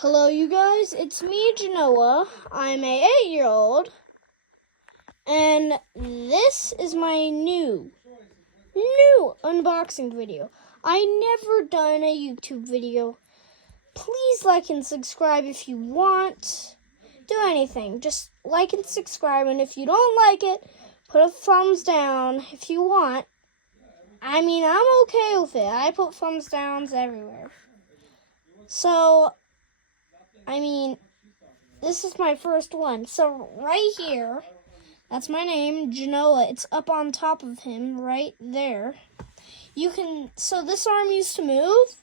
Hello, you guys. It's me, Genoa. I'm a 8-year-old, and this is my new unboxing video. I never done a YouTube video. Please like and subscribe if you want. Do anything. Just like and subscribe, and if you don't like it, put a thumbs down if you want. I mean, I'm okay with it. I put thumbs downs everywhere. So, I mean, this is my first one. So right here, that's my name, Genoa. It's up on top of him right there. So this arm used to move.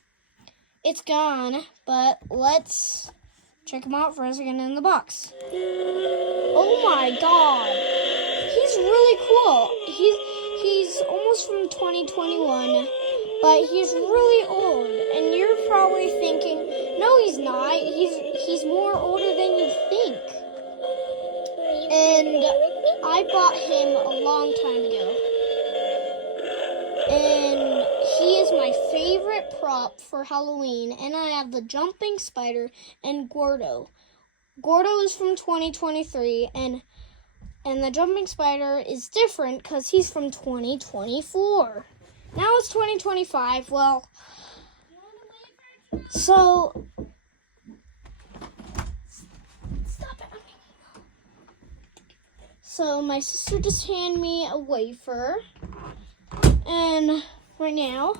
It's gone, but let's check him out for a second in the box. Oh my God. He's really cool. He's almost from 2021, but he's really old. And you're probably thinking, no, he's not. He's more older than you think. And I bought him a long time ago. And he is my favorite prop for Halloween. And I have the jumping spider and Gordo. Gordo is from 2023, and the jumping spider is different because he's from 2024. Now it's 2025. Well, so stop it. So my sister just handed me a wafer, and right now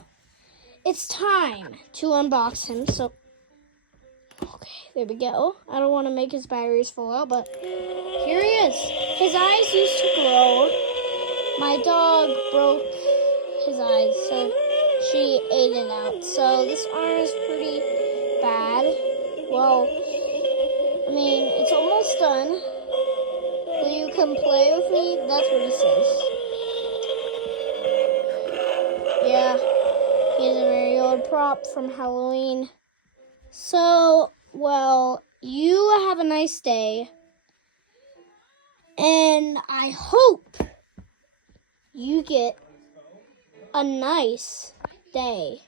it's time to unbox him. So okay, there we go. I don't want to make his batteries fall out, but here he is. His eyes used to grow. My dog broke his eyes, so she ate it out. So this arm is pretty bad. Well, I mean, it's almost done. Will you come play with me? That's what he says. Yeah, he's a very old prop from Halloween. So, well, you have a nice day. And I hope you get a nice day.